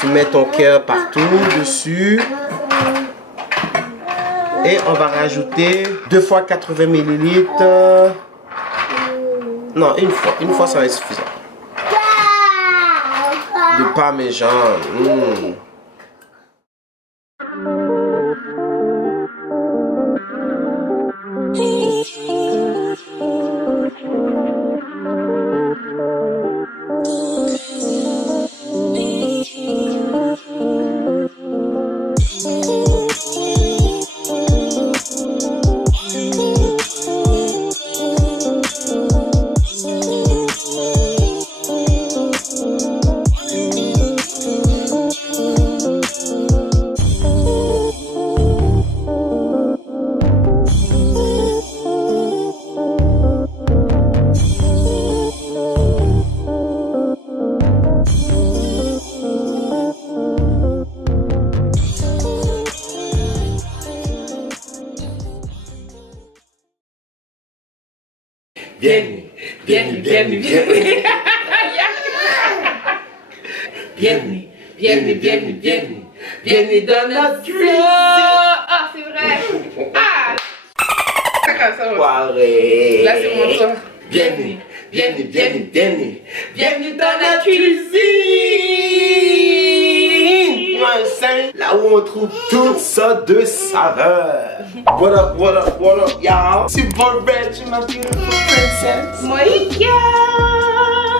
Tu mets ton cœur partout dessus. Et on va rajouter 2 fois 80 ml. Non, une fois ça va être suffisant. De parmesan. Bienvenue, bienvenue, bienvenue, bienvenue. Bienvenue, bienvenue, bienvenue, bienvenue. Bienvenue dans notre cuisine. Ah, c'est vrai. Ah. Comme ça, Poiré. là, c'est mon tour. Bienvenue, bienvenue, bienvenue, bienvenue. Bienvenue dans notre cuisine. Là où on trouve toutes sortes de saveurs. What up, what up, what up, y'all? C'est bon, Reggie, my beautiful princess. Moïka.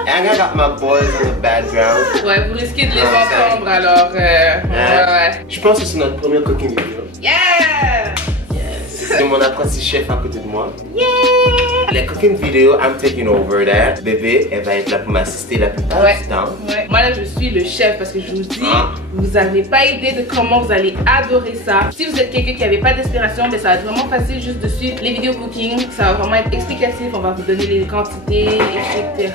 And I got my boys in the background. Ouais, vous risquez de les entendre, alors, ouais. Je pense que c'est notre première cooking vidéo. Yeah. C'est mon apprenti chef à côté de moi. Yeah. La cooking vidéo, I'm taking over that. Bébé, elle va être là pour m'assister la plupart du temps. Ouais. Moi là je suis le chef parce que je vous dis, vous n'avez pas idée de comment vous allez adorer ça. Si vous êtes quelqu'un qui n'avait pas d'inspiration, mais ça va être vraiment facile juste de suivre les vidéos cooking. Ça va vraiment être explicatif, on va vous donner les quantités, etc.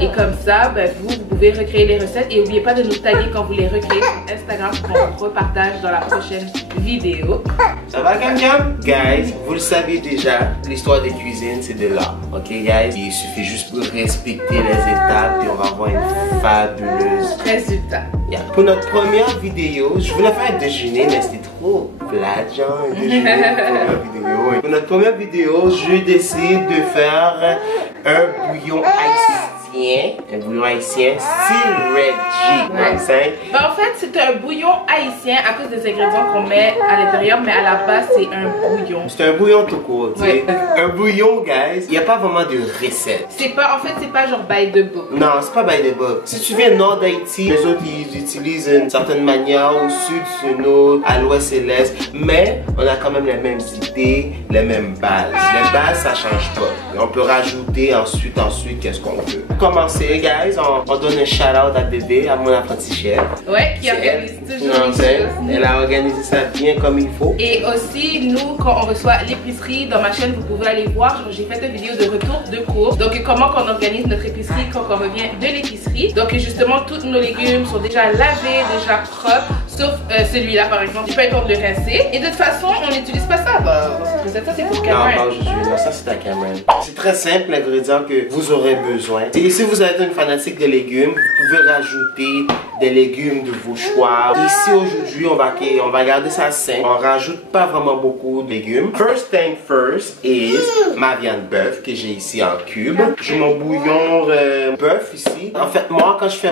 Et comme ça, ben, vous pouvez recréer les recettes. Et n'oubliez pas de nous taguer quand vous les recréez sur Instagram pour qu'on repartage dans la prochaine vidéo. Ça va, Gam? Guys, vous le savez déjà, l'histoire des cuisines, c'est de l'art. Ok, guys? Il suffit juste de respecter les étapes et on va avoir une fabuleuse Résultat. Yeah. Pour notre première vidéo, je voulais faire un déjeuner, mais c'était trop plat, genre un déjeuner pour vidéo. Pour notre première vidéo, je décide de faire un bouillon haïtien. Un bouillon haïtien style Reggie. Ben, en fait, c'est un bouillon haïtien à cause des ingrédients qu'on met à l'intérieur, mais à la base, c'est un bouillon. C'est un bouillon tout court, tu sais. Ouais. Un bouillon, guys, il n'y a pas vraiment de recette. C'est pas, en fait, c'est pas genre by the book. Non, c'est pas by the book. Si tu viens nord d'Haïti, les autres ils utilisent une certaine manière, au sud c'est une autre, à l'ouest c'est l'est, mais on a quand même les mêmes idées, les mêmes bases. Les bases ça change pas. Et on peut rajouter ensuite qu'est-ce qu'on veut. Pour commencer, guys, on donne un shout out à Bébé, à mon apprenti chef. Ouais, qui organise toujours les choses. Elle a organisé ça bien comme il faut. Et aussi, nous, quand on reçoit l'épicerie, dans ma chaîne, vous pouvez aller voir, j'ai fait une vidéo de retour de cours. Donc, comment qu'on organise notre épicerie quand on revient de l'épicerie. Donc, justement, tous nos légumes sont déjà lavés, déjà propres, sauf celui-là, par exemple. Tu peux être de le rincer. Et de toute façon, on n'utilise pas ça. Bah, ça, c'est pour Cameron. Non, ça, c'est à Cameron. C'est très simple, l'ingrédient que vous aurez besoin. Et si vous êtes une fanatique de légumes, vous pouvez rajouter des légumes de vos choix. Ici, aujourd'hui, on va garder ça simple. On rajoute pas vraiment beaucoup de légumes. First thing first is ma viande bœuf que j'ai ici en cube. J'ai mon bouillon bœuf ici. En fait, moi, quand je fais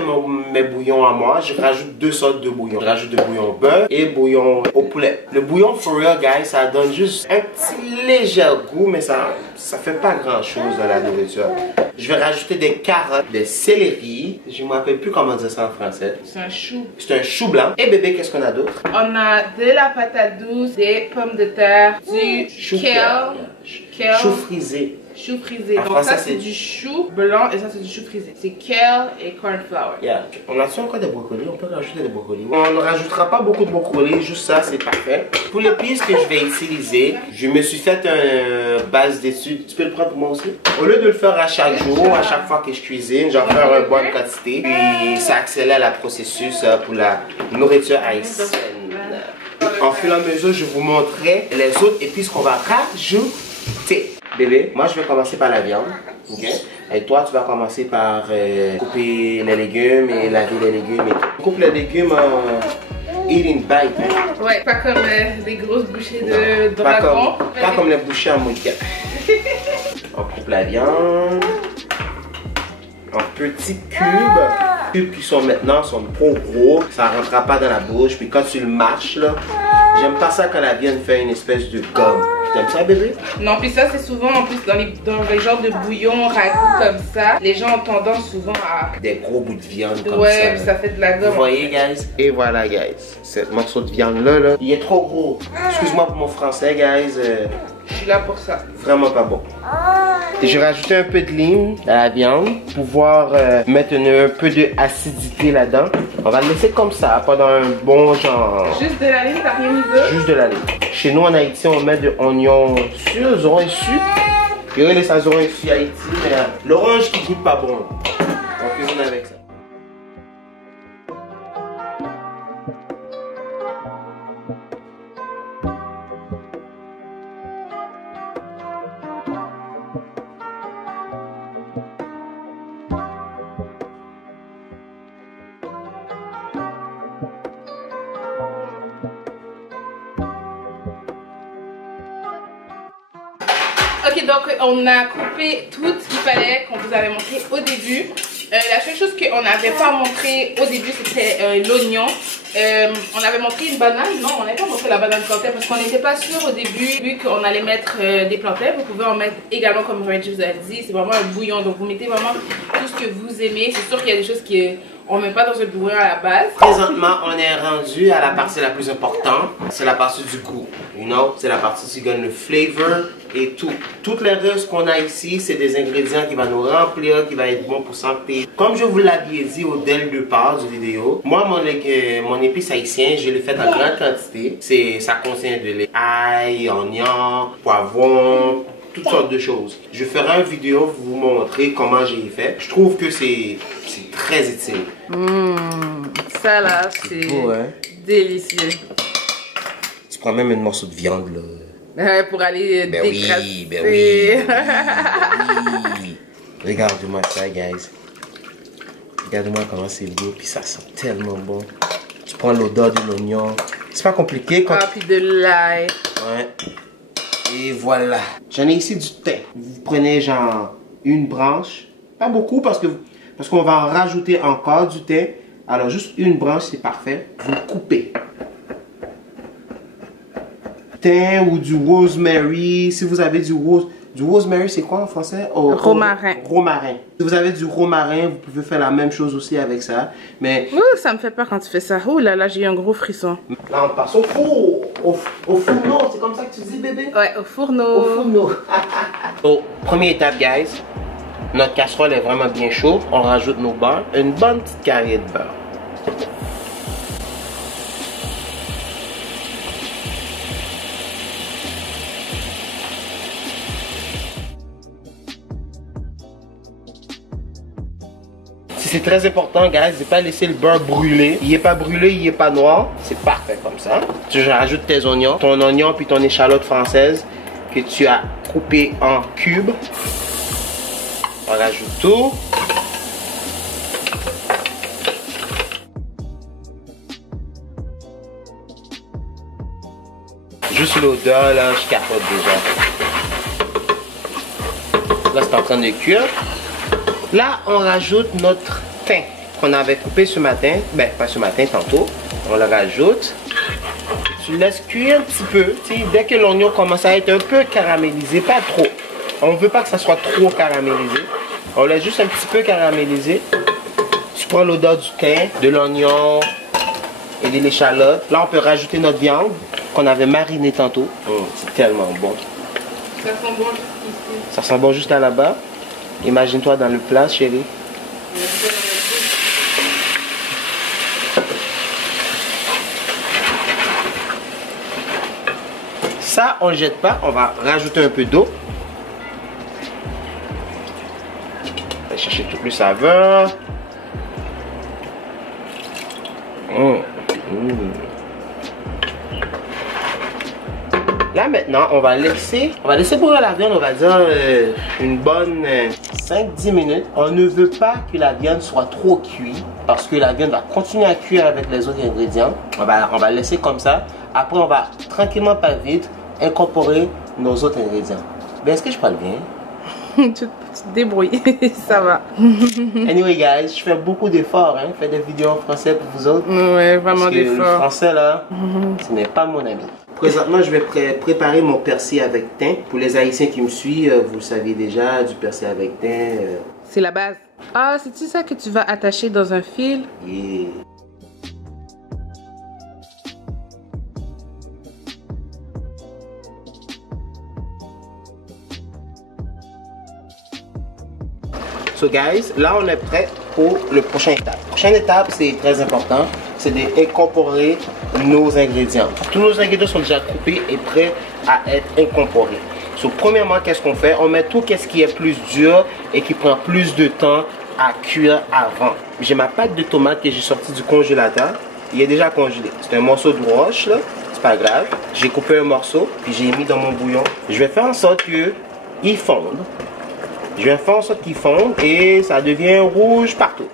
mes bouillons à moi, je rajoute deux sortes de bouillons. Je rajoute de bouillon bœuf et bouillon au poulet. Le bouillon for real, guys, ça donne juste un petit léger goût, mais ça fait pas grand chose dans la nourriture. Je vais rajouter des carottes, des céleri. Je ne me rappelle plus comment dire ça en français. C'est un chou. C'est un chou blanc. Et bébé, qu'est-ce qu'on a d'autre? On a de la patate douce, des pommes de terre, du kale. Chou frisé. Chou frisé. En Donc français, ça c'est du chou blanc et ça c'est du chou frisé. C'est kale et cornflower. Yeah. On a-tu encore des brocolis? On peut rajouter des brocolis. On ne rajoutera pas beaucoup de brocolis, juste ça, c'est parfait. Pour l'épice que je vais utiliser, je me suis fait un base d'études. Tu peux le prendre pour moi aussi? Au lieu de le faire à chaque jour, à chaque fois que je cuisine, j'en fais une bonne quantité. Puis ça accélère le processus pour la nourriture haïtienne. En fur et à mesure, je vous montrerai les autres épices qu'on va rajouter. Bébé, moi je vais commencer par la viande. Ok? Et toi, tu vas commencer par couper les légumes et laver les légumes et tout. Coupe les légumes en eating bite. Hein? Ouais, pas comme des grosses bouchées de dragon. Pas comme les bouchées en mohican. On coupe la viande en petits cubes qui sont maintenant trop gros, ça rentrera pas dans la bouche. Puis quand tu le mâches là, j'aime pas ça quand la viande fait une espèce de gomme. T'aimes ça, bébé? Non, puis ça c'est souvent en plus dans les genres de bouillons, ragoûts comme ça, les gens ont tendance souvent à des gros bouts de viande comme ça. Ouais, ça fait de la gomme. Vous voyez, guys? Et voilà, guys, ce morceau de viande là, il est trop gros. Excuse-moi pour mon français, guys. Je suis là pour ça. Vraiment pas bon. Et je vais rajouter un peu de lime à la viande pour pouvoir mettre un peu d'acidité là-dedans. On va le laisser comme ça pendant un bon genre. Juste de la lime, t'as rien mis d'autre? Juste de la lime. Chez nous en Haïti, on met de l'oignon sur, orange su. Il y aurait les oranges su à Haïti, mais l'orange qui goûte pas bon. On cuisine avec ça. Ok, donc on a coupé tout ce qu'il fallait qu'on vous avait montré au début. La seule chose qu'on n'avait pas montré au début, c'était l'oignon. On avait montré une banane, non, on n'avait pas montré la banane plantaine parce qu'on n'était pas sûr au début, vu qu'on allait mettre des plantains. Vous pouvez en mettre également, comme Reggie vous a dit, c'est vraiment un bouillon, donc vous mettez vraiment tout ce que vous aimez. C'est sûr qu'il y a des choses qu'on ne met pas dans ce bouillon à la base. Présentement, on est rendu à la partie la plus importante, c'est la partie du goût. You know, c'est la partie qui donne le flavor et tout. Toutes les restes qu'on a ici, c'est des ingrédients qui vont nous remplir, qui vont être bons pour santé. Comme je vous l'avais dit dès le départ du vidéo, moi, mon épice haïtien, je l'ai fait en grande quantité. Ça contient de l'ail, oignon, poivron, toutes sortes de choses. Je ferai une vidéo pour vous montrer comment j'ai fait. Je trouve que c'est très utile. Ça là, c'est beau, hein? Délicieux. Tu prends même un morceau de viande là. Pour aller décrasser. Ben oui. Regarde-moi ça, guys. Regarde-moi comment c'est beau, puis ça sent tellement bon. Tu prends l'odeur de l'oignon. C'est pas compliqué quand... Ah, puis de l'ail. Ouais. Et voilà. J'en ai ici du thym. Vous prenez genre une branche. Pas beaucoup parce qu'on va en rajouter encore du thym. Alors juste une branche, c'est parfait. Vous coupez. Thym ou du rosemary. Si vous avez du rosemary, c'est quoi en français? Romarin. Romarin. Si vous avez du romarin, vous pouvez faire la même chose aussi avec ça. Mais ouh, ça me fait peur quand tu fais ça. Ouh là là, j'ai eu un gros frisson. Là, on passe au four. Au fourneau, c'est comme ça que tu dis, bébé? Ouais, au fourneau. Au fourneau. Première étape, guys. Notre casserole est vraiment bien chaude. On rajoute nos beurres. Une bonne petite carrée de beurre. C'est très important, guys, de ne pas laisser le beurre brûler. Il n'est pas brûlé, il n'est pas noir. C'est parfait comme ça. Tu rajoutes tes oignons, ton oignon puis ton échalote française que tu as coupé en cubes. On rajoute tout. Juste l'odeur, là, je capote déjà. Là, c'est en train de cuire. Là, on rajoute notre thym qu'on avait coupé ce matin. Ben, pas ce matin, tantôt. On le rajoute. Tu le laisses cuire un petit peu. Dès que l'oignon commence à être un peu caramélisé, pas trop. On ne veut pas que ça soit trop caramélisé. On laisse juste un petit peu caramélisé. Tu prends l'odeur du thym, de l'oignon et de l'échalote. Là, on peut rajouter notre viande qu'on avait marinée tantôt. C'est tellement bon. Ça sent bon juste ici. Ça sent bon juste à là-bas. Imagine-toi dans le plat, chérie. Ça, on ne le jette pas. On va rajouter un peu d'eau. On va chercher tout le saveur. Là maintenant, on va laisser bouillir la viande, on va dire une bonne 5-10 minutes. On ne veut pas que la viande soit trop cuite parce que la viande va continuer à cuire avec les autres ingrédients. On va laisser comme ça. Après, on va tranquillement, pas vite, incorporer nos autres ingrédients. Mais est-ce que je parle bien? Tu te débrouilles, ça va. Anyway guys, je fais beaucoup d'efforts, hein. Je fais des vidéos en français pour vous autres. Ouais, vraiment d'efforts. Le français là, ce n'est pas mon ami. Présentement, je vais préparer mon persil avec thym. Pour les Haïtiens qui me suivent, vous le savez déjà, du persil avec thym. C'est la base. Ah, c'est-tu ça que tu vas attacher dans un fil? Yeah. So guys, là on est prêt pour le prochain étape. La prochaine étape, c'est très important, c'est d'incorporer nos ingrédients. Tous nos ingrédients sont déjà coupés et prêts à être incorporés. So, premièrement, qu'est-ce qu'on fait? On met tout ce qui est plus dur et qui prend plus de temps à cuire avant. J'ai ma pâte de tomate que j'ai sortie du congélateur. Il est déjà congelé. C'est un morceau de roche, là. C'est pas grave. J'ai coupé un morceau, puis j'ai mis dans mon bouillon. Je vais faire en sorte qu'il fonde. Je vais faire en sorte qu'il fonde et ça devient rouge partout.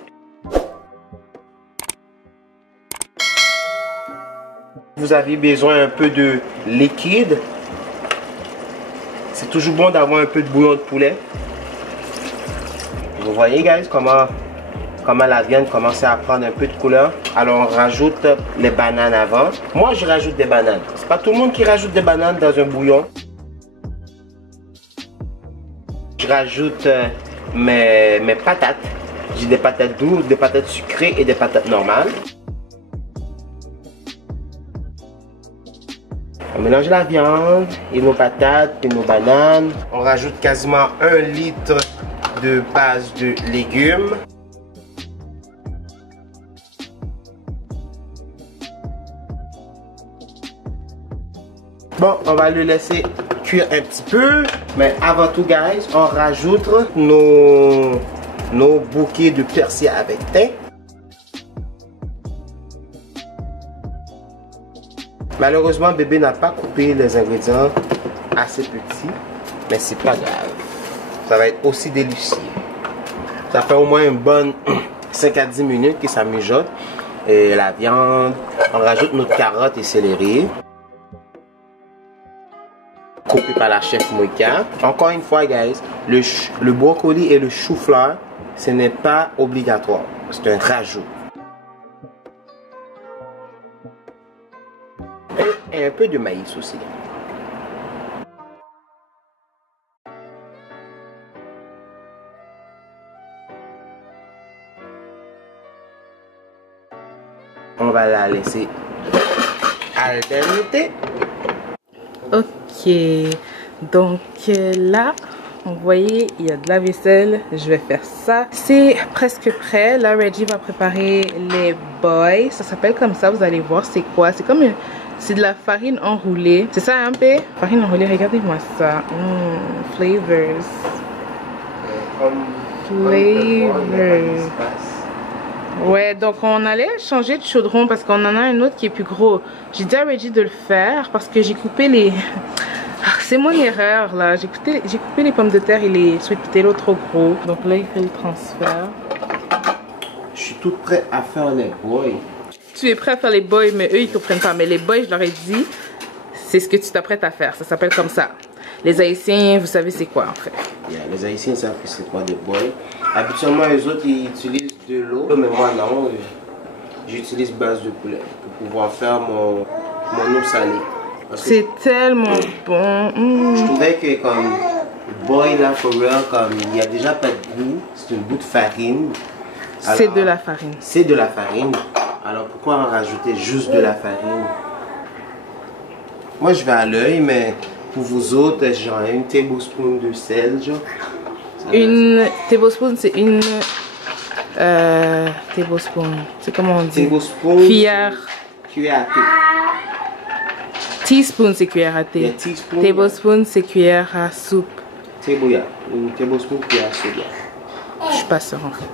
Vous avez besoin un peu de liquide. C'est toujours bon d'avoir un peu de bouillon de poulet. Vous voyez guys comment la viande commence à prendre un peu de couleur. Alors on rajoute les bananes avant. Moi je rajoute des bananes. C'est pas tout le monde qui rajoute des bananes dans un bouillon. Je rajoute mes patates. J'ai des patates douces, des patates sucrées et des patates normales. On mélange la viande et nos patates et nos bananes. On rajoute quasiment 1 litre de base de légumes. Bon, on va le laisser cuire un petit peu. Mais avant tout, guys, on rajoute nos bouquets de persil avec thym. Malheureusement, bébé n'a pas coupé les ingrédients assez petits. Mais c'est pas grave. Ça va être aussi délicieux. Ça fait au moins une bonne 5 à 10 minutes que ça mijote. Et la viande, on rajoute notre carotte et céleri. Coupé par la chef Moïka. Encore une fois, guys, le brocoli et le chou-fleur, ce n'est pas obligatoire. C'est un rajout. Et un peu de maïs aussi. On va la laisser alterner. Ok, donc là, vous voyez, il y a de la vaisselle. Je vais faire ça. C'est presque prêt. Là, Reggie va préparer les boys. Ça s'appelle comme ça, vous allez voir c'est quoi. C'est comme c'est de la farine enroulée. C'est ça un peu? Farine enroulée, regardez-moi ça. Flavors. Flavors. Ouais, donc on allait changer de chaudron parce qu'on en a un autre qui est plus gros. J'ai dit à Reggie de le faire parce que j'ai coupé les... C'est mon erreur là. J'ai coupé les pommes de terre et les sweet potatoes trop gros. Donc là, il fait le transfert. Je suis tout prêt à faire les boys. Tu es prêt à faire les boys, mais eux ils comprennent pas. Mais les boys, je leur ai dit, c'est ce que tu t'apprêtes à faire. Ça s'appelle comme ça. Les Haïtiens, vous savez c'est quoi en fait. Yeah, les Haïtiens savent que c'est quoi des boys. Habituellement, les autres ils utilisent de l'eau, mais moi non. J'utilise base de poulet pour pouvoir faire mon eau salée. C'est tellement bon. Je trouvais que comme boy là for real, comme il n'y a déjà pas de goût, c'est une bout de farine. C'est de la farine. C'est de la farine. Alors pourquoi en rajouter juste de la farine? Moi je vais à l'œil, mais pour vous autres, genre une tablespoon de sel, genre. Une tablespoon, c'est une tablespoon. C'est comment on dit? Tablespoon. Cuillère. Cuillère à thé. Teaspoon, c'est cuillère à thé. Yeah, teaspoon, tablespoon, c'est cuillère à soupe. Une tablespoon cuillère à soupe. Je suis pas sûre en fait.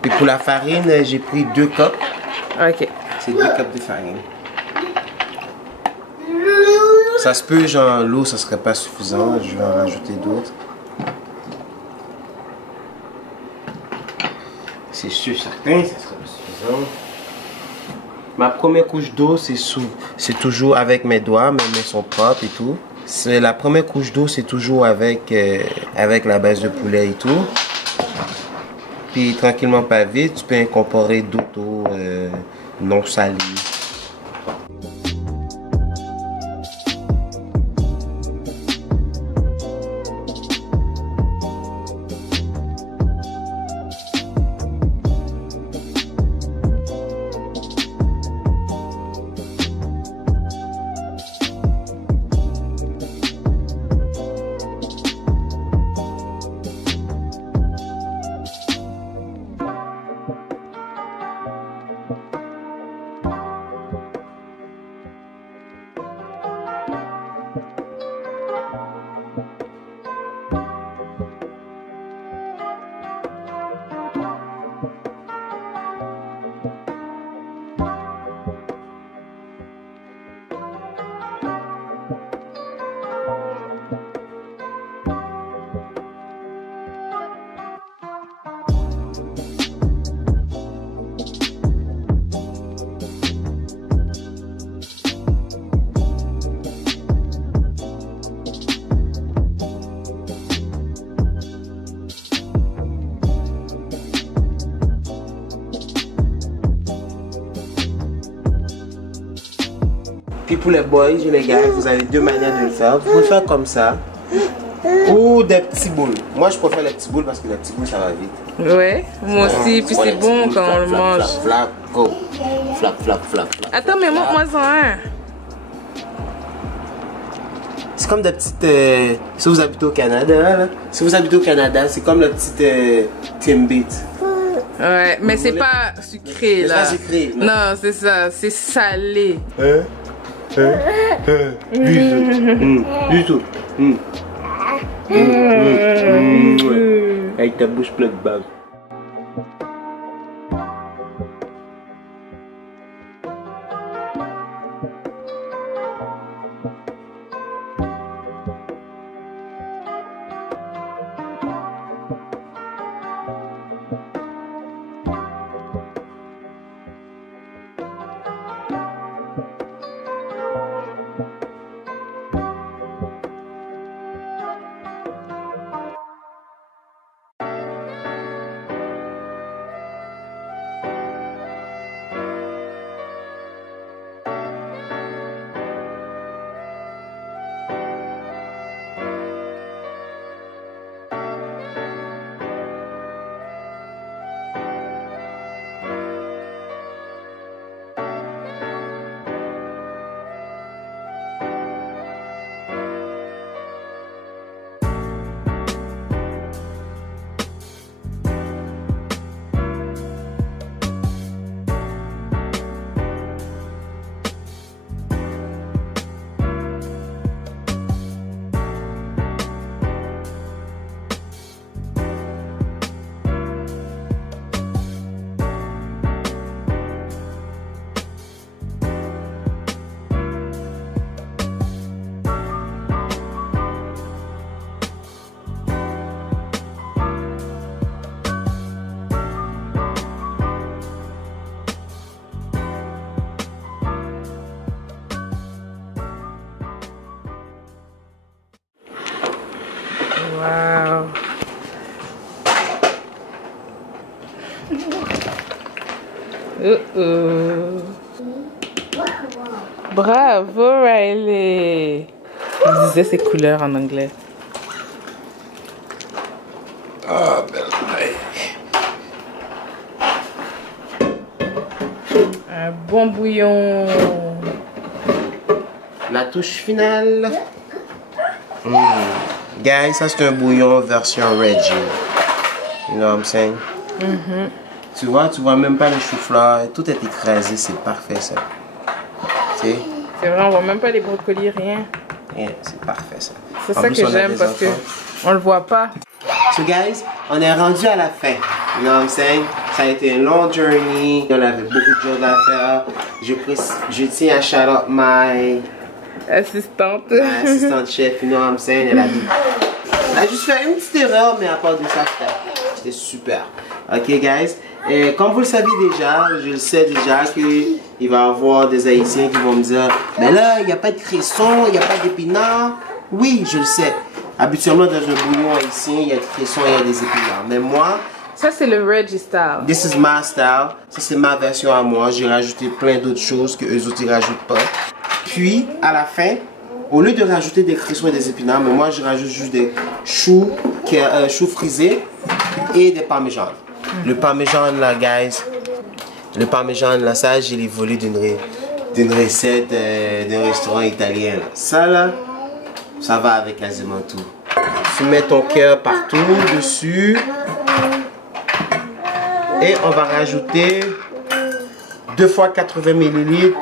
Puis pour la farine, j'ai pris 2 cups. Ok. C'est 2 cups de farine. Ça se peut, genre, l'eau, ça serait pas suffisant. Je vais en rajouter d'autres. C'est sûr, certain, ça serait pas suffisant. Ma première couche d'eau, c'est toujours avec mes doigts. Mes mains sont propres et tout. La première couche d'eau, c'est toujours avec la base de poulet et tout. Puis tranquillement, pas vite, tu peux incorporer d'autres eaux non salées. Puis pour les boys et les gars, vous avez deux manières de le faire. Vous pouvez le faire comme ça. Ou des petits boules. Moi je préfère les petits boules parce que les petits boules ça va vite. Ouais, moi aussi. Puis c'est bon boules, quand on le mange. Flap, flap, go. Flap, flap, flap, flap. Attends, mais montre-moi un. C'est comme des petites... si vous habitez au Canada, là, si vous habitez au Canada, c'est comme le petit Timbit. Ouais, mais c'est pas sucré là. C'est pas sucré. Non, c'est ça, c'est salé. Du tout. Avec ta bouche pleine de bave. Wow. Bravo Riley. Je disais ses couleurs en anglais. Ah, belle. Un bon bouillon. La touche finale. Guys, ça c'est un bouillon version Reggie. You know what I'm saying? Tu vois même pas les choux-fleurs, tout est écrasé, c'est parfait ça. C'est vrai, on voit même pas les brocolis, rien. Yeah, c'est parfait ça. C'est ça que j'aime parce que on le voit pas. So guys, on est rendu à la fin. You know what I'm saying? Ça a été un long journey. On avait beaucoup de choses à faire. Je tiens à shout out Assistante. Assistante chef, you know what I'm saying? Elle a juste fait une petite erreur, mais à part de ça, c'était super. Ok, guys. Et comme vous le savez déjà, je le sais déjà qu'il va y avoir des Haïtiens qui vont me dire, mais là, il n'y a pas de cresson, il n'y a pas d'épinards. Oui, je le sais. Habituellement, dans un bouillon haïtien, il y a des cressons et il y a des épinards. Mais moi, ça c'est le Reggie style. This is my style. Ça c'est ma version à moi. J'ai rajouté plein d'autres choses que eux autres ils rajoutent pas. Puis à la fin, au lieu de rajouter des cressons et des épinards, mais moi je rajoute juste des choux frisés et des parmesan. Le parmesan là, guys. Le parmesan là, ça j'ai volé d'une recette d'un restaurant italien. Là. Ça là, ça va avec quasiment tout. Tu mets ton cœur partout dessus. Et on va rajouter 2 fois 80 ml.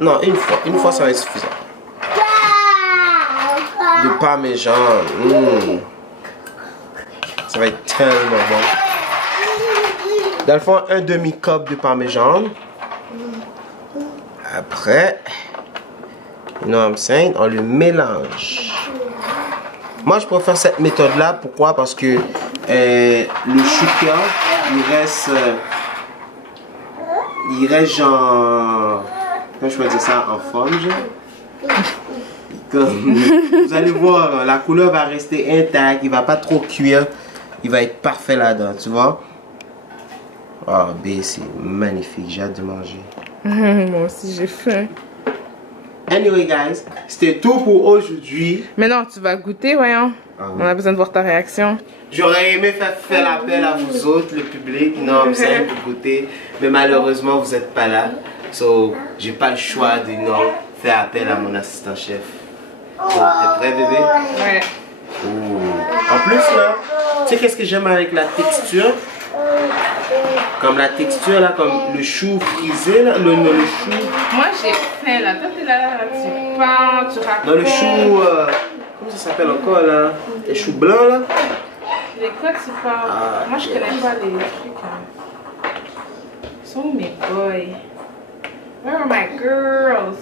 Non, une fois ça va être suffisant. De parmesan. Ça va être tellement bon. Dans le fond, un demi-cup de parmesan. Après, you know what I'm saying, on le mélange. Moi, je préfère cette méthode-là. Pourquoi? Parce que le chouka, il reste genre, comment je peux dire ça, en forme, genre. Comme, vous allez voir, la couleur va rester intacte, il va pas trop cuire, il va être parfait là-dedans, tu vois. Oh, B, c'est magnifique, j'ai hâte de manger. Moi aussi, j'ai faim. Anyway, guys, c'était tout pour aujourd'hui. Mais non, tu vas goûter, voyons. Ah oui. On a besoin de voir ta réaction. J'aurais aimé faire l'appel à vous autres, le public, non, c'est pour goûter, mais malheureusement vous n'êtes pas là, so j'ai pas le choix de non faire appel à mon assistant chef. T'es prêt, bébé? Ouais. Ouh. En plus là, tu sais qu'est-ce que j'aime avec la texture? Comme la texture là, comme le chou frisé là, le chou. Moi j'ai faim là, toi t'es là, tu parles, tu racontes. Non, le chou, comment ça s'appelle encore là? Les choux blancs là? Les quoi tu parles? Moi je connais pas les trucs. Hein. Ils sont où mes boys? Where are my girls?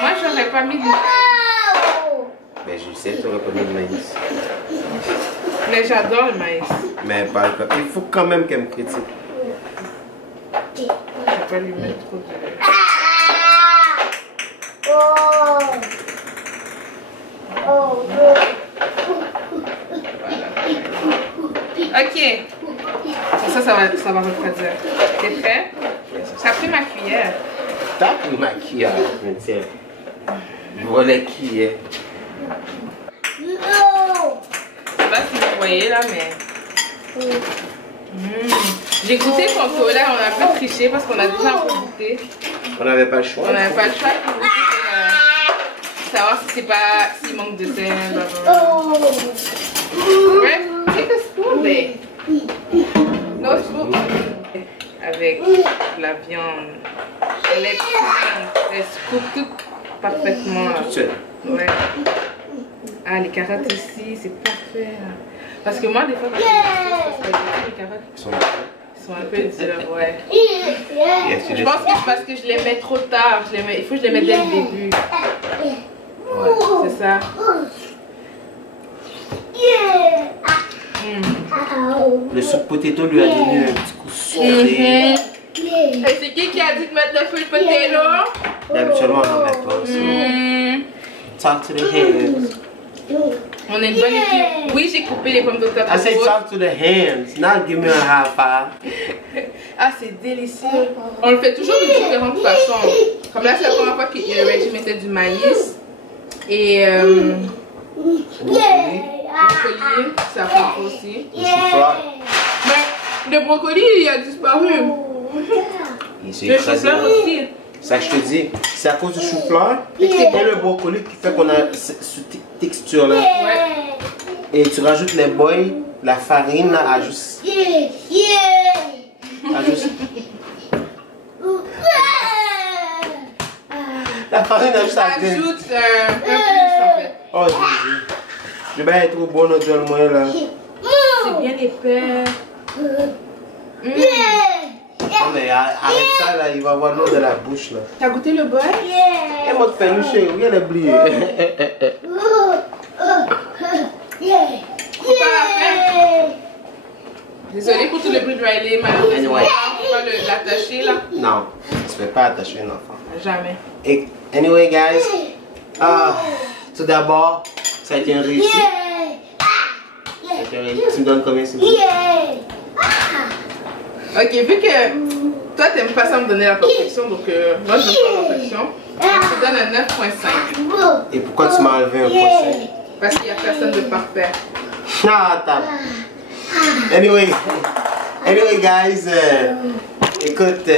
Moi j'aurais pas mis de maïs. Ben je sais, tu n'aurais pas mis de maïs. Mais j'adore le maïs. Mais pas le cas. Il faut quand même qu'elle me critique. Je vais pas lui mettre trop de... Ok. Ça va refroidir. T'es prêt? J'ai pris ma cuillère. T'as pris ma cuillère, mais tiens. Voilà la cuillère. Je sais pas si vous voyez là, mais... J'ai goûté tantôt là, on a un peu triché parce qu'on a déjà un peu goûté. On n'avait pas le choix. On n'avait pas le choix pour goûter, savoir si c'est pas... s'il manque de sel. Bref, take a spoon there. No spoon. Avec la viande. Elle est pleine. Elle se coupe tout parfaitement. Toute seule. Ouais. Ah, les carottes ici, c'est parfait. Parce que moi, des fois, quand je fais les carottes, ils sont un peu durs, ouais. Je pense que c'est parce que je les mets trop tard. Il faut que je les mette dès le début. Ouais, c'est ça. Le soupe potato lui a donné un petit coup sauté. Et c'est qui a dit de mettre le feu de potato? Habituellement, on n'en met pas. Talk to the hands. On est une bonne équipe. Oui, j'ai coupé les pommes de terre. I say talk to the hands, not give me a high five. Ah, c'est délicieux. On le fait toujours de différentes façons. Comme là, c'est la première fois que Reggie mettait du maïs. Et brocoli, ça fait aussi. Le chou-fleur. Mais le brocoli, il a disparu. Le chou-fleur aussi. C'est ça que je te dis, c'est à cause du chou-fleur et le brocoli qui fait qu'on a cette texture là. Ouais. Et tu rajoutes les boys, la farine là, ajoute. La farine ajoute à Ajoute un peu plus en fait. Oh Jésus. Je vais être trop bon dans le moyen là. C'est bien épais. Non mais arrête ça là, il va avoir l'eau de la bouche là. T'as goûté le bol? Et moi tu fais nous chez où, il a oublié. Faut pas la faire. Désolée pour tout le bruit de Riley, malheureusement. Anyway. Faut pas l'attacher là. Non, tu ne peux pas attacher un enfant. Jamais. Et, anyway guys, tout d'abord, ça a été un réussite. Tu me donnes combien s'il vous plaît? Ok, vu que toi t'aimes pas ça me donner la perfection, donc moi je veux pas la perfection. Je te donne un 9.5. Et pourquoi tu m'as enlevé un point 5? Parce qu'il n'y a personne de parfait. Ah, attends. Anyway guys, écoute,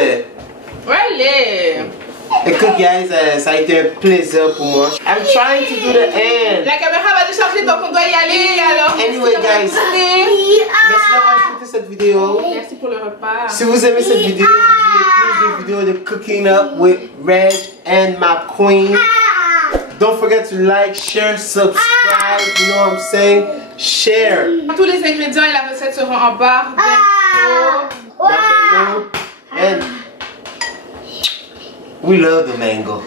écoute guys, ça a été un plaisir pour moi. I'm trying to do the end. La caméra va décharger donc on doit y aller alors. Anyway guys, merci d'avoir écouté cette vidéo. Merci pour le repas. Si vous aimez cette vidéo, vous voulez plus de vidéos de cooking up with Reg and my queen. Don't forget to like, share, subscribe, you know what I'm saying? Share. Tous les ingrédients et la recette seront en barre d'infos. And we love the mango.